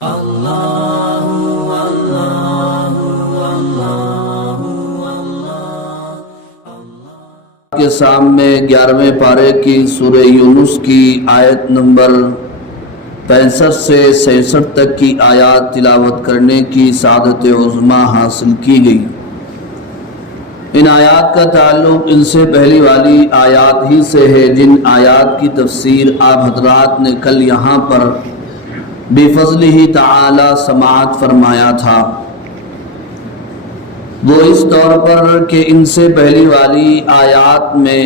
کے سامنے 11ویں پارے کی سورہ یونس کی آیت نمبر 65 سے 66 تک کی آیات تلاوت کرنے کی سعادت عظمیٰ حاصل کی گئی۔ ان آیات کا تعلق ان سے پہلی والی آیات ہی سے ہے جن آیات کی تفسیر آپ حضرات نے کل یہاں پر بفضلہ تعالی سماعت فرمایا تھا۔ وہ اس طور پر کہ ان سے پہلی والی آیات میں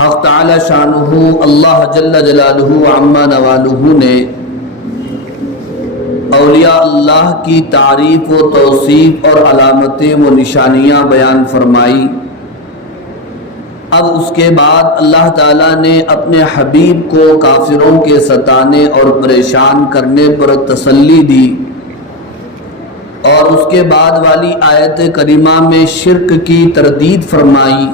حق تعالی شانہ اللہ جل جلالہ عما نوالہ نے اولیاء اللہ کی تعریف و توصیف اور علامتیں و نشانیاں بیان فرمائی۔ اب اس کے بعد اللہ تعالیٰ نے اپنے حبیب کو کافروں کے ستانے اور پریشان کرنے پر تسلی دی، اور اس کے بعد والی آیت کریمہ میں شرک کی تردید فرمائی۔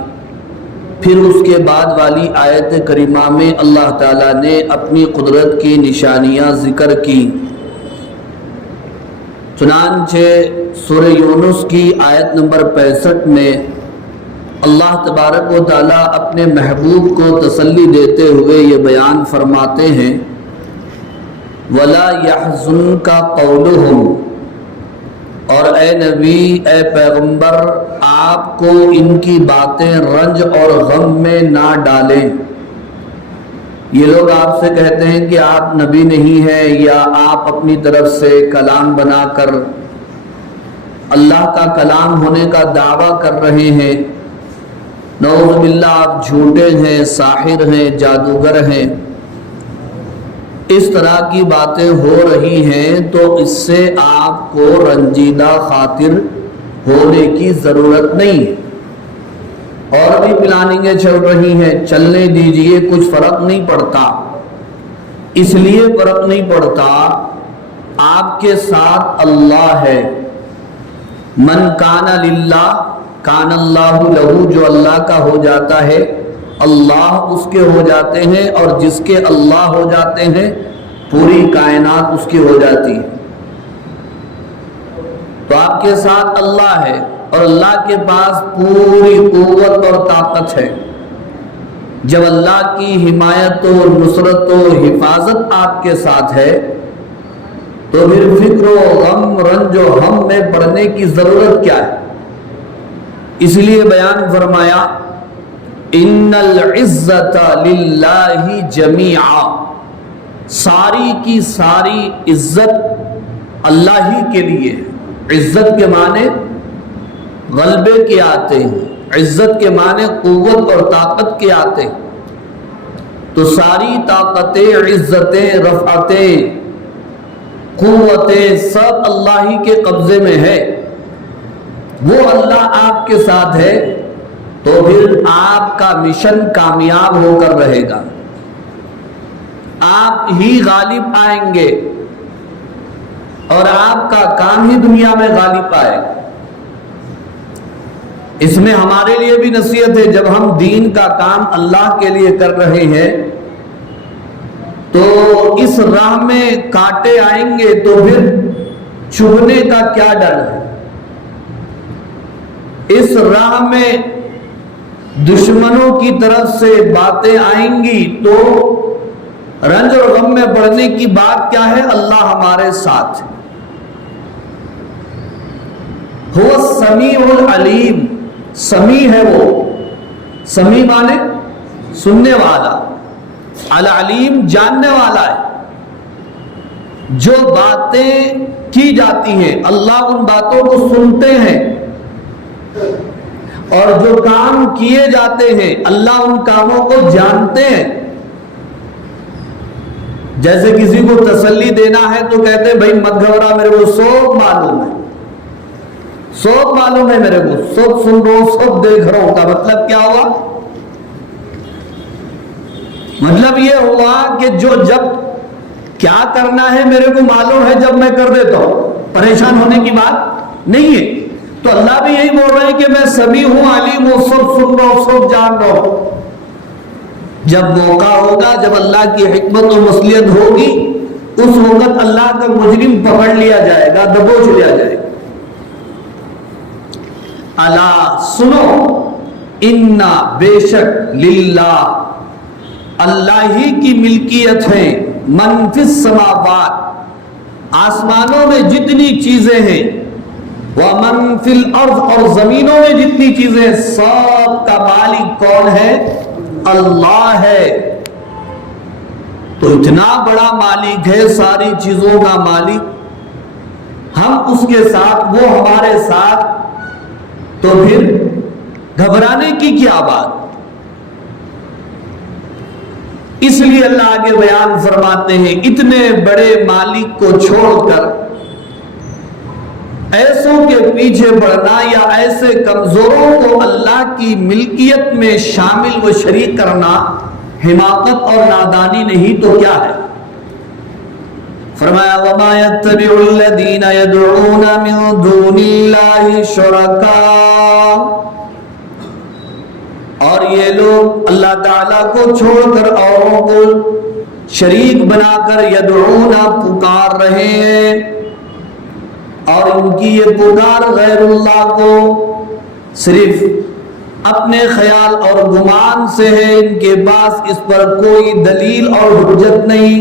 پھر اس کے بعد والی آیت کریمہ میں اللہ تعالیٰ نے اپنی قدرت کی نشانیاں ذکر کی۔ چنانچہ سورہ یونس کی آیت نمبر 65 میں اللہ تبارک و تعالیٰ اپنے محبوب کو تسلی دیتے ہوئے یہ بیان فرماتے ہیں وَلَا يَحْزُنْكَ قَوْلُهُمْ، اور اے نبی، اے پیغمبر، آپ کو ان کی باتیں رنج اور غم میں نہ ڈالیں۔ یہ لوگ آپ سے کہتے ہیں کہ آپ نبی نہیں ہیں، یا آپ اپنی طرف سے کلام بنا کر اللہ کا کلام ہونے کا دعویٰ کر رہے ہیں، نعوذ باللہ آپ جھوٹے ہیں، ساحر ہیں، جادوگر ہیں، اس طرح کی باتیں ہو رہی ہیں، تو اس سے آپ کو رنجیدہ خاطر ہونے کی ضرورت نہیں ہے۔ اور بھی پلاننگیں چل رہی ہیں، چلنے دیجئے، کچھ فرق نہیں پڑتا۔ اس لیے فرق نہیں پڑتا، آپ کے ساتھ اللہ ہے۔ من کان للہ کان اللہ لہو، جو اللہ کا ہو جاتا ہے اللہ اس کے ہو جاتے ہیں، اور جس کے اللہ ہو جاتے ہیں پوری کائنات اس کی ہو جاتی ہے۔ تو آپ کے ساتھ اللہ ہے، اور اللہ کے پاس پوری قوت اور طاقت ہے۔ جب اللہ کی حمایت و نصرت و حفاظت آپ کے ساتھ ہے تو پھر فکر و غم، رنج و ہم میں پڑنے کی ضرورت کیا ہے؟ اس لیے بیان فرمایا ان العزت للہ جمیعا، ساری کی ساری عزت اللہ ہی کے لیے ہے۔ عزت کے معنی غلبے کے آتے ہیں، عزت کے معنی قوت اور طاقت کے آتے ہیں۔ تو ساری طاقتیں، عزتیں، رفعتیں، قوتیں سب اللہ ہی کے قبضے میں ہے۔ وہ اللہ آپ کے ساتھ ہے تو پھر آپ کا مشن کامیاب ہو کر رہے گا، آپ ہی غالب آئیں گے، اور آپ کا کام ہی دنیا میں غالب آئے گا۔ اس میں ہمارے لیے بھی نصیحت ہے، جب ہم دین کا کام اللہ کے لیے کر رہے ہیں تو اس راہ میں کانٹے آئیں گے تو پھر چبھنے کا کیا ڈر ہے؟ اس راہ میں دشمنوں کی طرف سے باتیں آئیں گی تو رنج اور غم میں پڑنے کی بات کیا ہے؟ اللہ ہمارے ساتھ ہے۔ هو السمیع العلیم، سمیع ہے وہ، سمیع مانے سننے والا، العلیم جاننے والا ہے۔ جو باتیں کی جاتی ہیں اللہ ان باتوں کو سنتے ہیں، اور جو کام کیے جاتے ہیں اللہ ان کاموں کو جانتے ہیں۔ جیسے کسی کو تسلی دینا ہے تو کہتے ہیں بھائی مت گھبرا، میرے کو سب معلوم ہے، سب معلوم ہے، میرے کو سب سن رہا ہوں، سب دیکھ رہا ہوں۔ کا مطلب کیا ہوا؟ مطلب یہ ہوا کہ جو جب کیا کرنا ہے میرے کو معلوم ہے، جب میں کر دیتا ہوں، پریشان ہونے کی بات نہیں ہے۔ تو اللہ بھی یہی بول رہے ہیں کہ میں سمیع ہوں، علیم ہوں، سب سن رہا ہوں، سب جان رہا ہوں۔ جب موقع ہوگا، جب اللہ کی حکمت و مصلحت ہوگی اس وقت اللہ کا مجرم پکڑ لیا جائے گا، دبوچ لیا جائے گا۔ الا سنو، انا بے شک، للہ اللہ ہی کی ملکیت ہے، من فی السماوات آسمانوں میں جتنی چیزیں ہیں، ومن فی الارض اور زمینوں میں جتنی چیزیں ہیں، سب کا مالک کون ہے؟ اللہ ہے۔ تو اتنا بڑا مالک ہے، ساری چیزوں کا مالک، ہم اس کے ساتھ، وہ ہمارے ساتھ، تو پھر گھبرانے کی کیا بات؟ اس لیے اللہ آگے بیان فرماتے ہیں، اتنے بڑے مالک کو چھوڑ کر ایسوں کے پیچھے بڑھنا یا ایسے کمزوروں کو اللہ کی ملکیت میں شامل و شریک کرنا حماقت اور نادانی نہیں تو کیا ہے؟ فرمایا وَمَا يَتَّبِعُ الَّذِينَ يَدْعُونَ مِن دُونِ اللَّهِ شُرَكَاءَ، اور یہ لوگ اللہ تعالیٰ کو چھوڑ کر اوروں کو شریک بنا کر یدعون پکار رہے ہیں، اور ان کی یہ پکار غیر اللہ کو صرف اپنے خیال اور گمان سے ہے، ان کے پاس اس پر کوئی دلیل اور حجت نہیں۔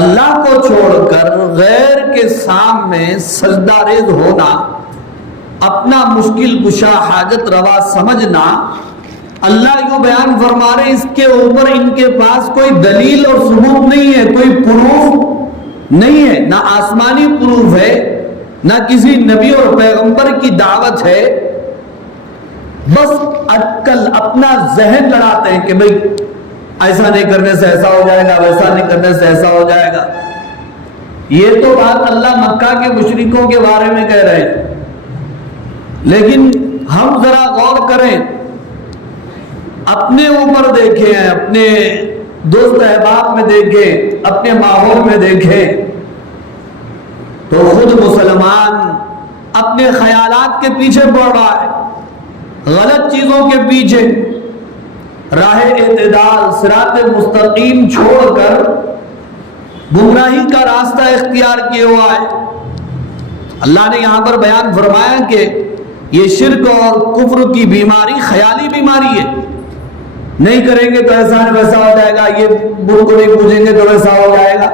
اللہ کو چھوڑ کر غیر کے سامنے سجدہ ریز ہونا، اپنا مشکل کشا حاجت روا سمجھنا، اللہ یوں بیان فرما رہے اس کے اوپر ان کے پاس کوئی دلیل اور ثبوت نہیں ہے، کوئی پروف نہیں ہے، نہ آسمانی پروف ہے، نہ کسی نبی اور پیغمبر کی دعوت ہے، بس عقل اپنا ذہن لڑاتے ہیں کہ بھئی ایسا نہیں کرنے سے ایسا ہو جائے گا، ویسا نہیں کرنے سے ایسا ہو جائے گا۔ یہ تو بات اللہ مکہ کے مشرکوں کے بارے میں کہہ رہے ہیں، لیکن ہم ذرا غور کریں، اپنے اوپر دیکھیں، اپنے دوست احباب میں دیکھیں، اپنے ماحول میں دیکھیں، تو خود مسلمان اپنے خیالات کے پیچھے پڑ رہا ہے، غلط چیزوں کے پیچھے، راہ اعتدال صراط مستقیم چھوڑ کر گمراہی کا راستہ اختیار کیا ہوا ہے۔ اللہ نے یہاں پر بیان فرمایا کہ یہ شرک اور کفر کی بیماری خیالی بیماری ہے، نہیں کریں گے تو ایسا ویسا ہو جائے گا، یہ بت کو نہیں پوجیں گے تو ویسا ہو جائے گا۔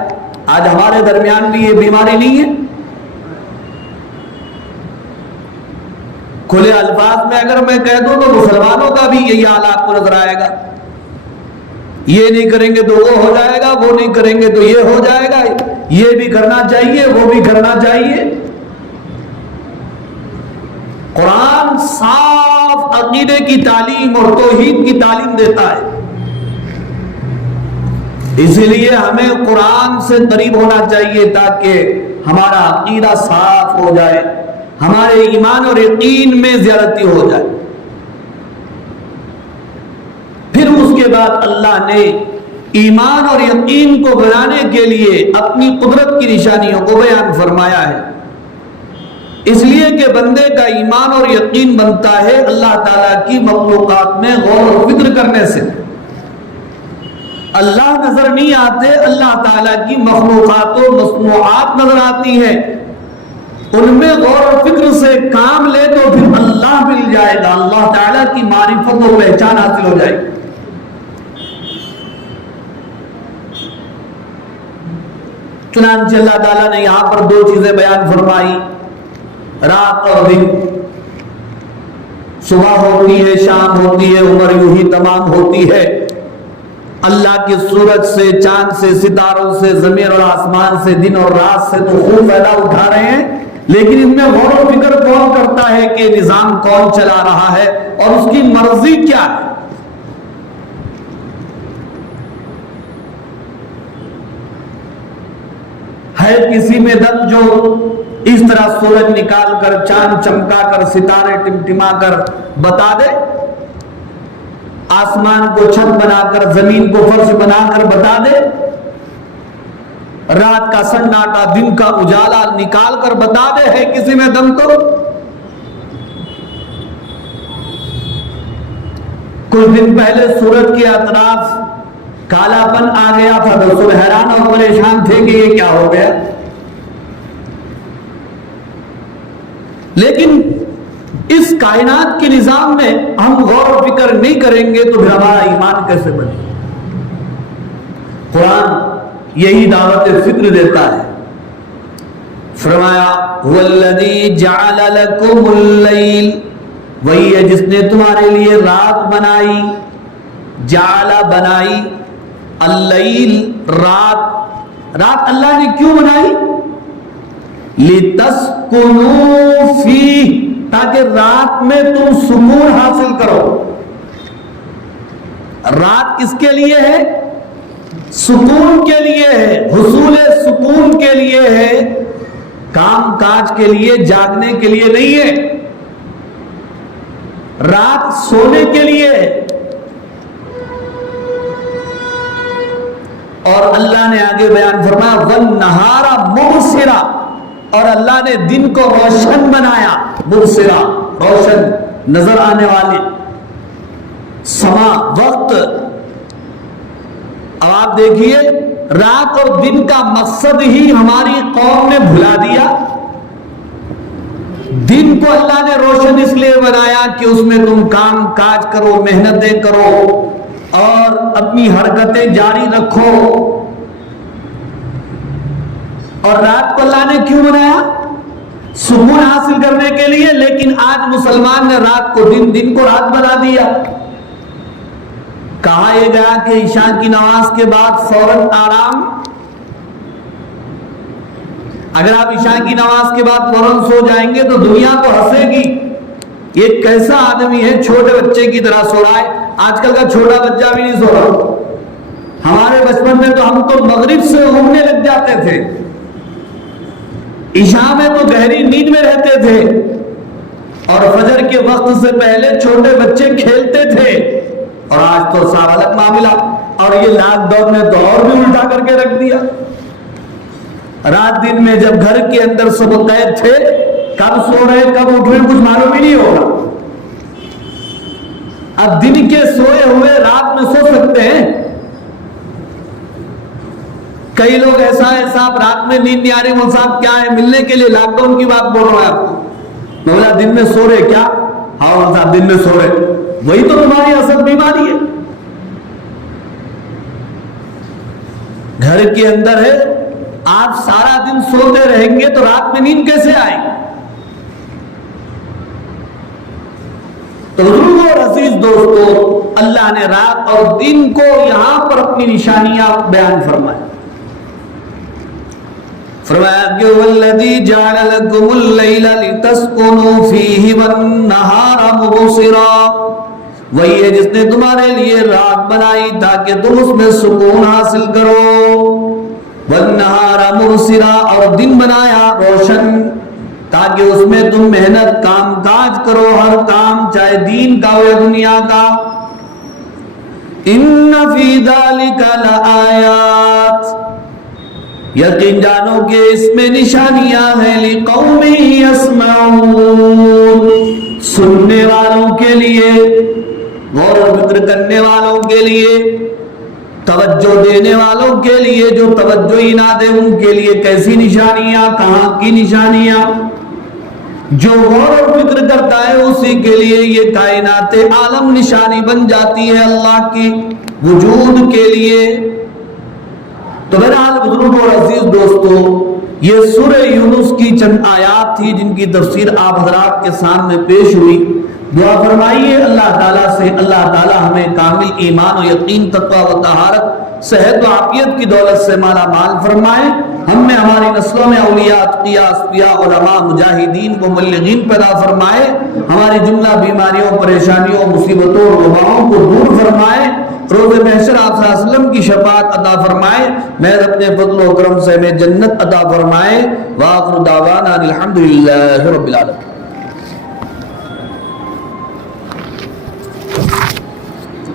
آج ہمارے درمیان بھی یہ بیماری نہیں ہے؟ کھلے الفاظ میں اگر میں کہہ دوں تو مسلمانوں کا بھی یہی حال آپ کو نظر آئے گا، یہ نہیں کریں گے تو وہ ہو جائے گا، وہ نہیں کریں گے تو یہ ہو جائے گا، یہ بھی کرنا چاہیے، وہ بھی کرنا چاہیے۔ قرآن صاف عقیدے کی تعلیم اور توحید کی تعلیم دیتا ہے، اسی لیے ہمیں قرآن سے قریب ہونا چاہیے تاکہ ہمارا عقیدہ صاف ہو جائے، ہمارے ایمان اور یقین میں زیادتی ہو جائے۔ پھر اس کے بعد اللہ نے ایمان اور یقین کو بنانے کے لیے اپنی قدرت کی نشانیوں کو بیان فرمایا ہے، اس لیے کہ بندے کا ایمان اور یقین بنتا ہے اللہ تعالیٰ کی مخلوقات میں غور و فکر کرنے سے۔ اللہ نظر نہیں آتے، اللہ تعالیٰ کی مخلوقات و مصنوعات نظر آتی ہیں، ان میں غور و فکر سے کام لے تو پھر اللہ مل جائے گا، اللہ تعالیٰ کی معرفت و پہچان حاصل ہو جائے گی۔ چنانچہ اللہ تعالیٰ نے یہاں پر دو چیزیں بیان فرمائی، رات اور دن، صبح ہوتی ہے، شام ہوتی ہے، عمر یوں ہی تمام ہوتی ہے۔ اللہ کے سورج سے، چاند سے، ستاروں سے، زمین اور آسمان سے، دن اور رات سے تو خوب فائدہ اٹھا رہے ہیں، لیکن ان میں غور و فکر کون کرتا ہے کہ نظام کون چلا رہا ہے اور اس کی مرضی کیا ہے؟ کسی میں دم جو اس طرح سورج نکال کر، چاند چمکا کر، ستارے ٹمٹما کر بتا دے، آسمان کو چھت بنا کر، زمین کو فرش بنا کر بتا دے، رات کا سناٹا دن کا اجالا نکال کر بتا دے، ہے کسی میں دم؟ تو کچھ دن پہلے سورج کے اطراف کالا پن آ گیا تھا تو سب حیران اور پریشان تھے کہ یہ کیا ہو گیا. لیکن اس کائنات کے نظام میں ہم غور و فکر نہیں کریں گے تو پھر ہمارا ایمان کیسے بنے؟ قرآن یہی دعوت فکر دیتا ہے. فرمایا والذی جعل لکم اللیل، وہی ہے جس نے تمہارے لیے رات بنائی. جعل بنائی، اللیل رات. رات اللہ نے کیوں بنائی؟ لتسکنوا فیہ، تاکہ رات میں تم سکون حاصل کرو. رات کس کے لیے ہے؟ سکون کے لیے ہے، حصول سکون کے لیے ہے، کام کاج کے لیے، جاگنے کے لیے نہیں ہے. رات سونے کے لیے ہے. اور اللہ نے آگے بیان فرمایا وَالنَّهَارَ مُبْصِرًا، اور اللہ نے دن کو روشن بنایا. مبصرہ، روشن، نظر آنے والے. سما، وقت. اب آپ دیکھیے رات اور دن کا مقصد ہی ہماری قوم نے بھلا دیا. دن کو اللہ نے روشن اس لیے بنایا کہ اس میں تم کام کاج کرو، محنتیں کرو اور اپنی حرکتیں جاری رکھو. اور رات کو اللہ نے کیوں بنایا؟ سکون حاصل کرنے کے لیے. لیکن آج مسلمان نے رات کو دن، دن کو رات بنا دیا. کہا یہ گیا کہ عشاء کی نماز کے بعد فوراً آرام. اگر آپ عشاء کی نماز کے بعد فوراً سو جائیں گے تو دنیا تو ہنسے گی. یہ کیسا آدمی ہے چھوٹے بچے کی طرح سو رہا ہے. آج کل کا چھوٹا بچہ بھی نہیں سو رہا. ہمارے بچپن میں تو ہم تو مغرب سے اونگنے لگ جاتے تھے، عشاء میں تو گہری نیند میں رہتے تھے، اور فجر کے وقت سے پہلے چھوٹے بچے کھیلتے تھے. اور آج تو سب الگ معاملہ. اور یہ لاک ڈاؤن نے تو اور بھی الٹا کر کے رکھ دیا. رات دن میں جب گھر کے اندر سب قید تھے، کب سو رہے کب اٹھ رہے کچھ معلوم ہی نہیں ہوگا. اب دن کے سوئے ہوئے رات میں سو سکتے ہیں. کئی لوگ ایسا ہے صاحب رات میں نیند نہیں آ رہی، وہ صاحب کیا ہے ملنے کے لیے لاک ڈاؤن کی بات بول رہا ہے آپ کو. بولا دن میں سو رہے کیا؟ ہاں صاحب دن میں سو رہے. وہی تو تمہاری اصل بیماری ہے. گھر کے اندر ہے، آپ سارا دن سوتے رہیں گے تو رات میں نیند کیسے آئے؟ تو حضور اور عزیز دوستو، اللہ نے رات اور دن کو یہاں پر اپنی نشانیاں بیان فرمائی. فرمایا کہ والذی جعل لکم اللیل لتسکنوا فیہ والنہار مبصرا، وہی ہے جس نے تمہارے لیے رات بنائی تاکہ تم اس میں سکون حاصل کرو. والنہار مبصرا، اور دن بنایا روشن تاکہ اس میں تم محنت کام کاج کرو، ہر کام چاہے دین کا ہو یا دنیا کا. ان فی ذلک لآیات، یقین جانو کہ اس میں نشانیاں ہیں. لقوم یسمعون، سننے والوں کے لیے، غور و فکر کرنے والوں کے لیے، توجہ دینے والوں کے لیے. جو توجہ ہی نہ دے ان کے لیے کیسی نشانیاں، کہاں کی نشانیاں. جو غور و فکر کرتا ہے اسی کے لیے یہ کائنات عالم نشانی بن جاتی ہے اللہ کی وجود کے لیے. تو بہرحال بزرگ اور عزیز دوستو، یہ سورہ یونس کی چند آیات تھی جن کی تفسیر آپ حضرات کے سامنے پیش ہوئی. دعا فرمائیے اللہ تعالیٰ سے اللہ تعالیٰ ہمیں کامل ایمان و یقین، تقوی و طہارت، صحت و عافیت کی دولت سے مالا مال فرمائے. ہم میں ہماری نسلوں میں اولیاء، اتقیاء، اصفیاء، علماء، مجاہدین و مبلغین پیدا فرمائے. ہماری جملہ بیماریوں، پریشانیوں، مصیبتوں اور وباؤں کو دور فرمائے. روز محشر آپ صلی اللہ علیہ وسلم کی شفاعت عطا فرمائے. میں اپنے فضل و کرم سے ہمیں جنت عطا فرمائے. وآخر دعوانا الحمدللہ رب العالمین.